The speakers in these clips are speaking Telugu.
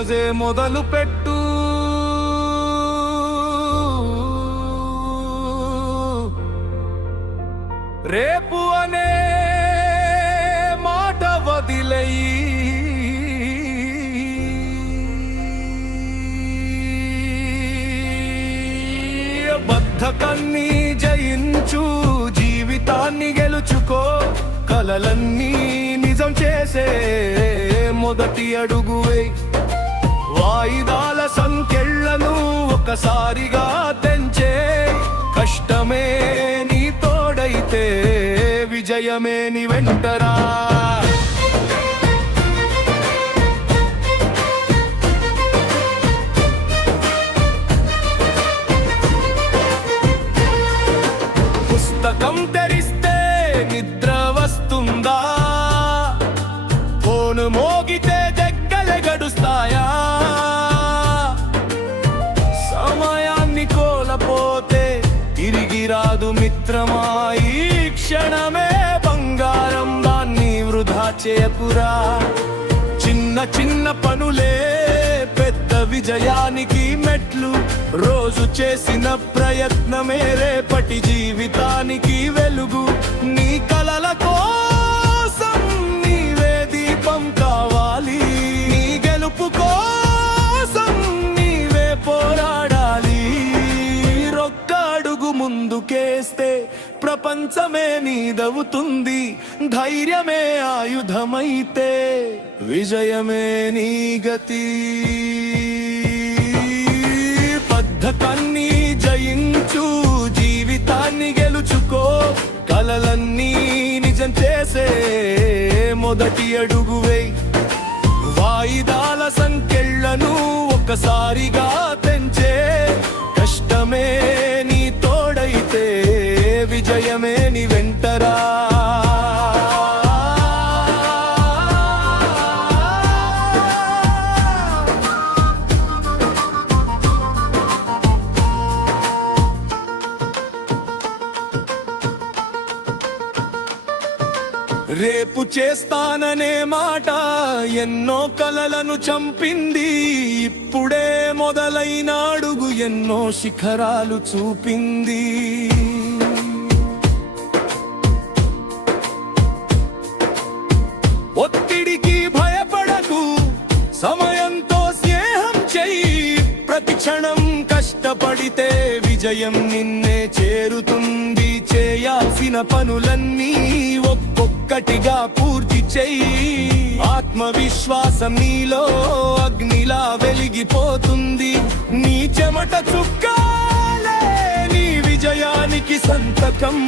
రోజే మొదలు పెట్టు, రేపు అనే మాట వదిలేయి. బద్ధకాన్ని జయించు, జీవితాన్ని గెలుచుకో, కలలన్నీ నిజం చేసే మొదటి అడుగు వేయ్. వాయిదాల సంఖ్యలను ఒకసారిగా తెంచే, కష్టమే నీ తోడైతే విజయమే నీ వెంటరా. పుస్తకం తెరిస్తే నిద్ర వస్తుందా? ఫోను మోగితే దగ్గర గడుస్తాయా? సమయాన్ని కోల్పోతే తిరిగి రాదు మిత్రమా. ఈ క్షణమే బంగారం, దాన్ని వృధా చేయకురా. చిన్న చిన్న పనులే పెద్ద విజయానికి మెట్లు, రోజు చేసిన ప్రయత్నమే రేపటి జీవితానికి వెలుగు. నీ కలల కోసం నీవే దీపం కావాలి, నీ గెలుపు కోసం నీవే పోరాడాలి. రొక్క అడుగు ముందుకేస్తే ప్రపంచమే నీదవుతుంది, ధైర్యమే ఆయుధమైతే విజయమే నీ గతి. బద్ధకాన్ని జయించు, జీవితాన్ని గెలుచుకో, కలలన్నీ నిజం చేసే మొదటి అడుగు వేయ్. వాయిదాల సంఖ్యలను ఒకసారిగా తెంచే, కష్టమే నీ తోడైతే విజయమే నీ వెంటరా. రేపు చేస్తాననే మాట ఎన్నో కలలను చంపింది, ఇప్పుడే మొదలైన అడుగు ఎన్నో శిఖరాలు చూపింది. ఒత్తిడికి భయపడకు, సమయంతో స్నేహం చెయ్యి. ప్రతి క్షణం కష్టపడితే విజయం నిన్నే చేరుతుంది. చేయాల్సిన పనులన్నీ ఒక్కొక్కటిగా పూర్తి చెయ్యి. ఆత్మవిశ్వాసం నీలో అగ్నిలా వెలిగిపోతుంది. నీ చెమట చుక్కాలే నీ విజయానికి సంతకం.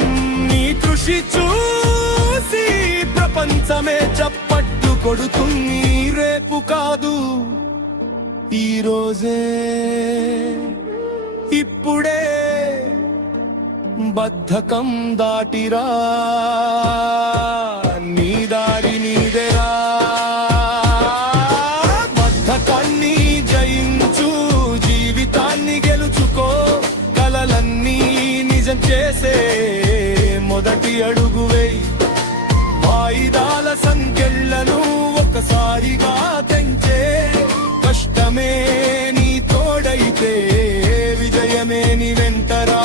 నీ కృషి చూసి ప్రపంచమే చప్పట్లు కొడుతుంది. రేపు కాదు ఈ రోజే, ఇప్పుడే బద్ధకం దాటిరా, నీ దారి నీదేరా. బద్ధకాన్ని జయించు, జీవితాన్ని గెలుచుకో, కలలన్నీ నిజం చేసే మొదటి అడుగు వేయ్. వాయిదాల సంఖ్యలను ఒకసారిగా తెంచే, కష్టమే నీ తోడైతే విజయమే నీ వెంటరా.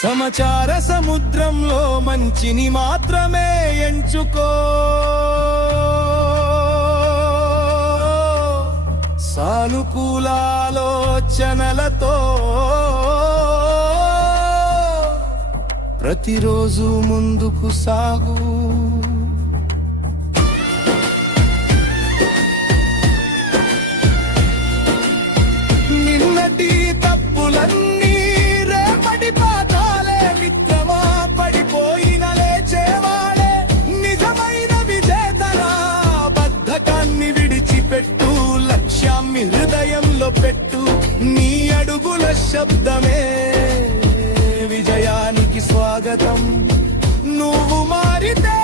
సమాచార సముద్రంలో మంచిని మాత్రమే ఎంచుకో, సానుకూల ఆలోచనలతో ప్రతిరోజు ముందుకు సాగు. నిన్నటి తప్పులన్నీ రేపటి పాఠాలే మిత్రమా. పడిపోయిన లేచేవాడే నిజమైన విజేతరా. బద్ధకాన్ని విడిచిపెట్టు, లక్ష్యాన్ని హృదయంలో పెట్టు. నీ అడుగుల శబ్దమే విజయానికి స్వాగతం. నువ్వు మారితే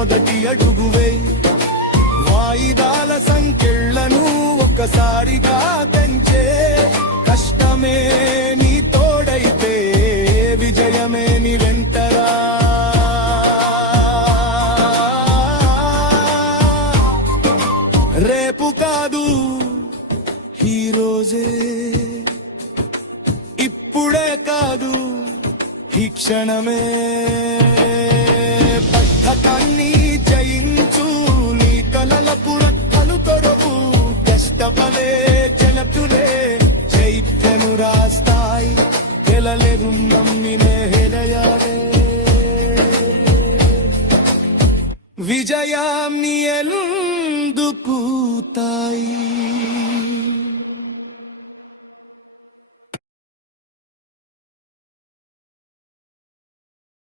మొదటి అడుగువే వాయిదాల సంకెళ్లను ఒక్కసారిగా తెంచే కష్టమే నీ తోడైతే విజయమే నీ వెంటరా రేపు కాదు ఈ రోజే ఇప్పుడే కాదు ఈ క్షణమే బద్ధకాన్ని జయించు నీ కలల పురక్కలు తొడవు కష్టపలే చెలపులే చైత్యను రాస్తాయి గెలలేరు నమ్మినే హెలయాడే విజయం నీ ఎందుకు తాయి